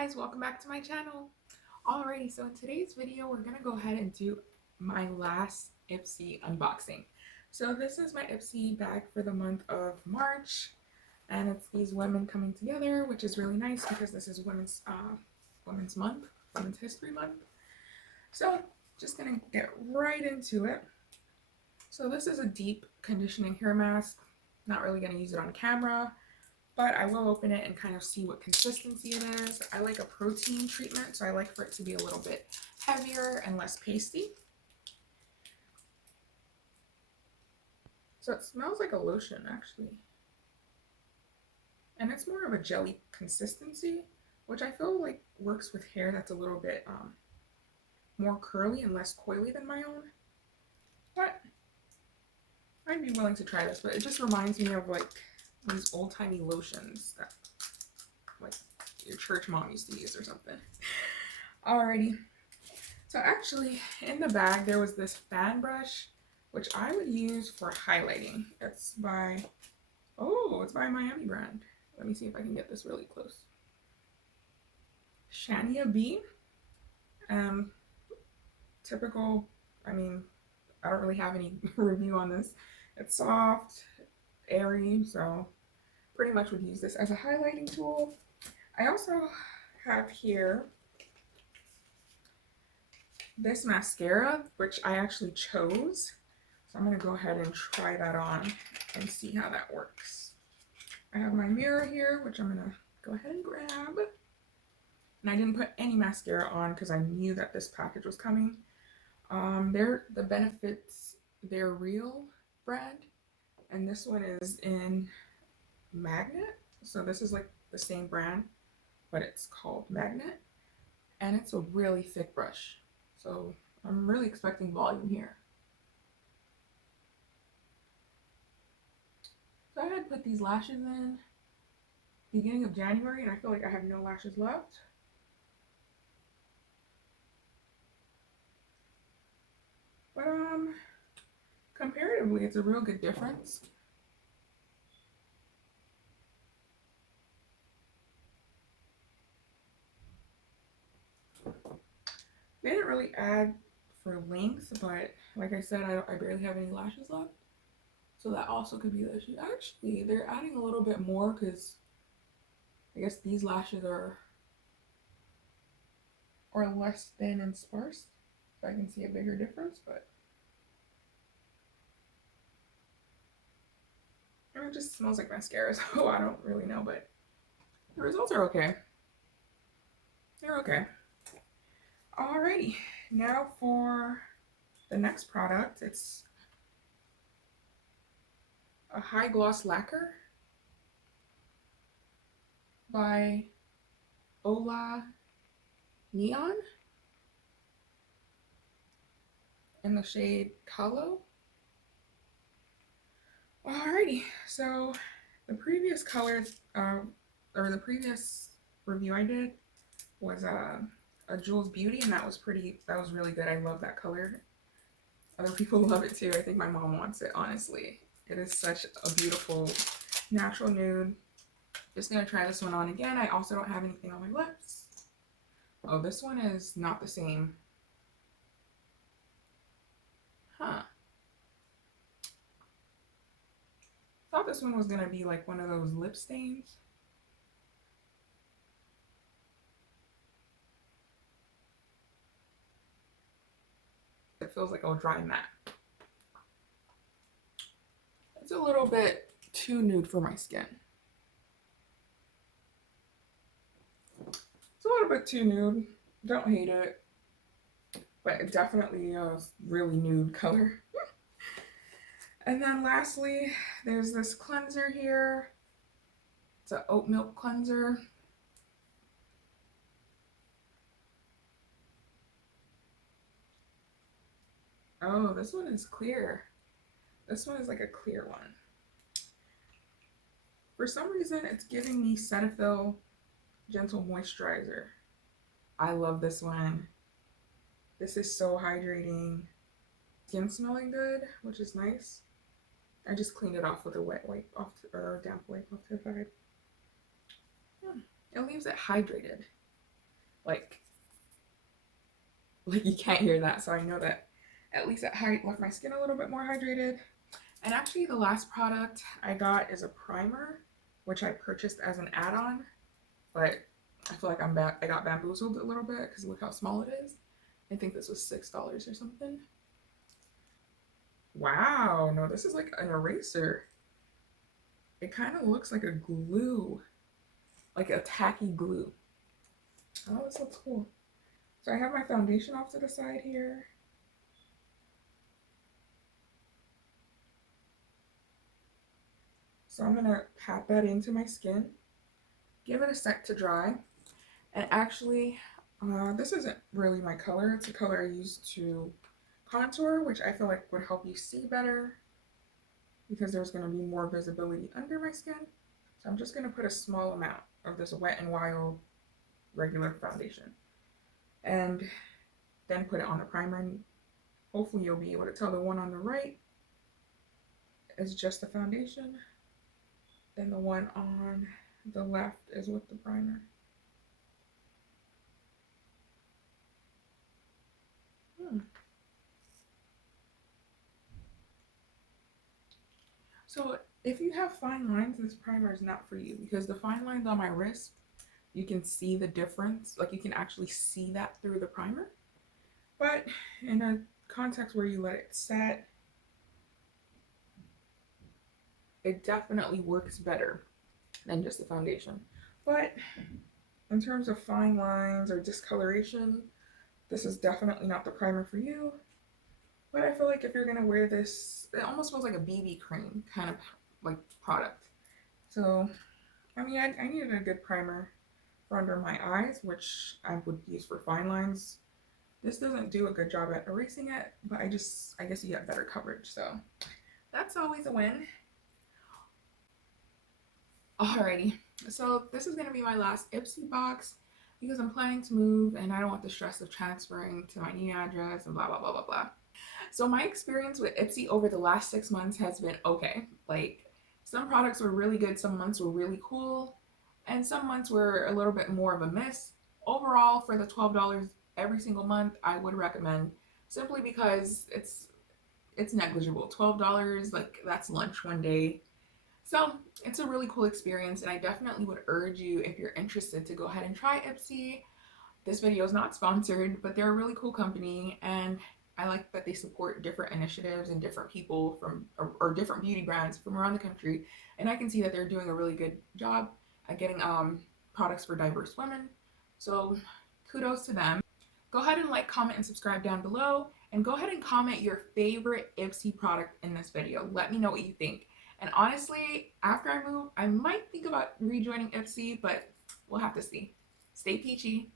guys, welcome back to my channel. Alrighty, so in today's video we're gonna go ahead and do my last Ipsy unboxing. So this is my Ipsy bag for the month of March, and it's these women coming together, which is really nice because this is women's month, Women's History Month. So just gonna get right into it. So this is a deep conditioning hair mask. Not really gonna use it on camera, but I will open it and kind of see what consistency it is. I like a protein treatment, so I like for it to be a little bit heavier and less pasty. So it smells like a lotion, actually. And it's more of a jelly consistency, which I feel like works with hair that's a little bit more curly and less coily than my own. But I'd be willing to try this, but it just reminds me of like these old-timey lotions that like your church mom used to use or something. Alrighty, so actually in the bag there was this fan brush which I would use for highlighting. It's by Miami brand. Let me see if I can get this really close. SHAINA B. Typical, I mean, I don't really have any review on this. It's soft, airy, so pretty much would use this as a highlighting tool. I also have here this mascara, which I actually chose. So I'm going to go ahead and try that on and see how that works. I have my mirror here, which I'm going to go ahead and grab. And I didn't put any mascara on because I knew that this package was coming. The Benefits, they're Real brand. And this one is in Magnet. So this is like the same brand, but it's called Magnet. And it's a really thick brush. So I'm really expecting volume here. So I had put these lashes in beginning of January, and I feel like I have no lashes left. But comparatively, it's a real good difference. They didn't really add for length, but like I said, I barely have any lashes left. So that also could be the issue. Actually, they're adding a little bit more because I guess these lashes are less thin and sparse. So I can see a bigger difference, but it just smells like mascara, so I don't really know, but the results are okay. They're okay. Alrighty, now for the next product. It's a high gloss lacquer by HOLA Neon in the shade Kahlo. Alrighty, so the previous color, or the previous review I did was a Jules Beauty, and that was really good. I love that color. Other people love it too. I think my mom wants it, honestly. It is such a beautiful natural nude. Just gonna try this one on again. I also don't have anything on my lips. Oh, this one is not the same. Huh. Thought this one was gonna be like one of those lip stains. It feels like a dry matte. It's a little bit too nude for my skin. It's a little bit too nude. Don't hate it, but definitely a really nude color. And then lastly, there's this cleanser here. It's an oat milk cleanser. Oh, this one is clear. This one is like a clear one. For some reason, it's giving me Cetaphil Gentle Moisturizer. I love this one. This is so hydrating. Skin smelling good, which is nice. I just cleaned it off with a wet wipe or damp wipe off to the side. Yeah, it leaves it hydrated. Like you can't hear that. So I know that at least it left my skin a little bit more hydrated. And actually the last product I got is a primer, which I purchased as an add-on, but I feel like I got bamboozled a little bit because look how small it is. I think this was $6 or something. Wow, no, this is like an eraser. It kind of looks like a glue, like a tacky glue. Oh, this looks cool. So I have my foundation off to the side here. So I'm gonna pat that into my skin, give it a sec to dry. And actually, this isn't really my color. It's a color I use to contour, which I feel like would help you see better because there's gonna be more visibility under my skin. So I'm just gonna put a small amount of this Wet n Wild regular foundation and then put it on the primer. And hopefully you'll be able to tell the one on the right is just the foundation. Then the one on the left is with the primer. So if you have fine lines, this primer is not for you because the fine lines on my wrist, you can see the difference. Like you can actually see that through the primer. But in a context where you let it set, it definitely works better than just the foundation. But in terms of fine lines or discoloration, this is definitely not the primer for you. But I feel like if you're gonna wear this, it almost feels like a BB cream kind of like product. So, I mean, I needed a good primer for under my eyes, which I would use for fine lines. This doesn't do a good job at erasing it, but I guess you get better coverage. So that's always a win. Alrighty, so this is gonna be my last Ipsy box because I'm planning to move and I don't want the stress of transferring to my new address and blah, blah, blah, blah, blah. So my experience with Ipsy over the last 6 months has been okay. Like some products were really good, some months were really cool, and some months were a little bit more of a miss. Overall, for the $12 every single month, I would recommend simply because it's negligible. $12, like that's lunch one day. So it's a really cool experience, and I definitely would urge you, if you're interested, to go ahead and try Ipsy. This video is not sponsored, but they're a really cool company, and I like that they support different initiatives and different people from or different beauty brands from around the country, and I can see that they're doing a really good job at getting products for diverse women. So kudos to them. Go ahead and like, comment, and subscribe down below, and go ahead and comment your favorite Ipsy product in this video. Let me know what you think. And honestly, after I move, I might think about rejoining Ipsy, but we'll have to see. Stay peachy.